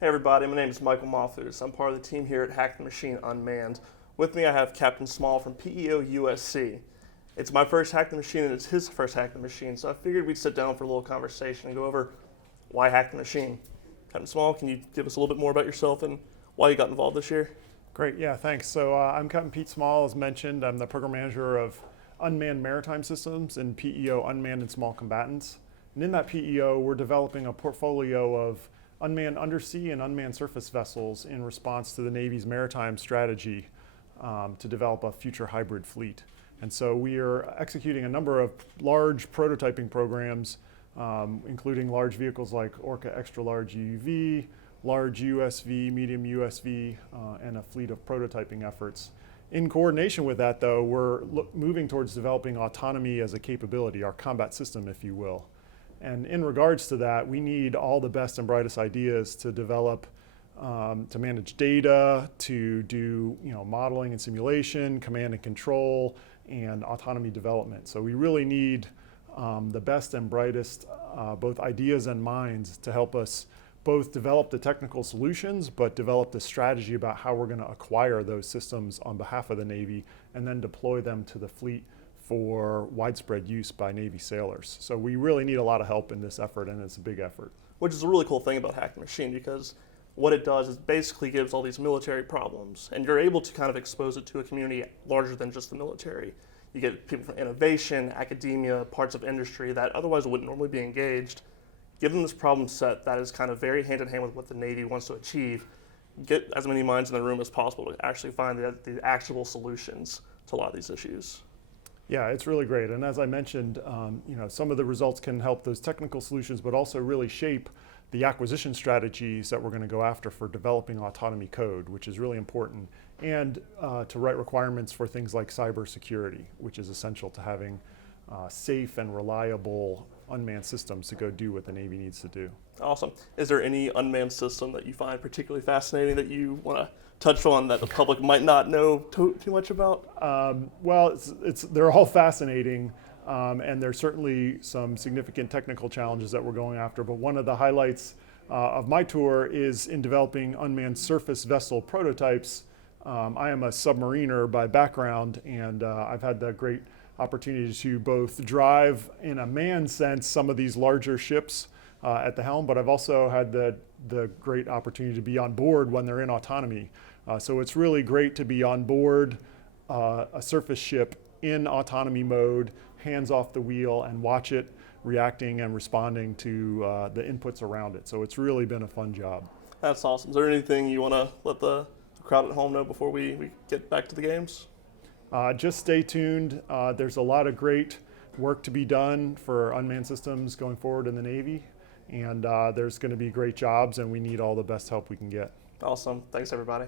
Hey everybody, my name is Michael Malthus. I'm part of the team here at Hack the Machine Unmanned. With me I have Captain Small from PEO USC. It's my first Hack the Machine and it's his first Hack the Machine, so I figured we'd sit down for a little conversation and go over why Hack the Machine. Captain Small, can you give us a little bit more about yourself and why you got involved this year? Great, yeah, thanks. So I'm Captain Pete Small, as mentioned. I'm the program manager of Unmanned Maritime Systems and PEO Unmanned and Small Combatants. And in that PEO, we're developing a portfolio of unmanned undersea and unmanned surface vessels in response to the Navy's maritime strategy to develop a future hybrid fleet. And so we are executing a number of large prototyping programs, including large vehicles like Orca Extra Large UUV, large USV, medium USV, and a fleet of prototyping efforts. In coordination with that, though, we're moving towards developing autonomy as a capability, our combat system, if you will. And in regards to that, we need all the best and brightest ideas to develop, to manage data, to do modeling and simulation, command and control, and autonomy development. So we really need the best and brightest, both ideas and minds, to help us both develop the technical solutions, but develop the strategy about how we're going to acquire those systems on behalf of the Navy and then deploy them to the fleet for widespread use by Navy sailors. So we really need a lot of help in this effort, and it's a big effort. Which is a really cool thing about Hack the Machine, because what it does is basically gives all these military problems, and you're able to kind of expose it to a community larger than just the military. You get people from innovation, academia, parts of industry that otherwise wouldn't normally be engaged. Give them this problem set that is kind of very hand in hand with what the Navy wants to achieve. Get as many minds in the room as possible to actually find the actionable solutions to a lot of these issues. Yeah, it's really great. And as I mentioned, some of the results can help those technical solutions, but also really shape the acquisition strategies that we're going to go after for developing autonomy code, which is really important, and to write requirements for things like cybersecurity, which is essential to having safe and reliable unmanned systems to go do what the Navy needs to do. Awesome. Is there any unmanned system that you find particularly fascinating that you want to touch on that the public might not know too much about? Well, they're all fascinating, and there's certainly some significant technical challenges that we're going after, but one of the highlights of my tour is in developing unmanned surface vessel prototypes. I am a submariner by background, and I've had the great opportunity to both drive in a manned sense some of these larger ships at the helm, but I've also had the great opportunity to be on board when they're in autonomy. So it's really great to be on board a surface ship in autonomy mode, hands off the wheel, and watch it reacting and responding to the inputs around it. So it's really been a fun job. That's awesome. Is there anything you want to let the crowd at home know before we get back to the games? Just stay tuned. There's a lot of great work to be done for unmanned systems going forward in the Navy, and there's going to be great jobs, and we need all the best help we can get. Awesome. Thanks, everybody.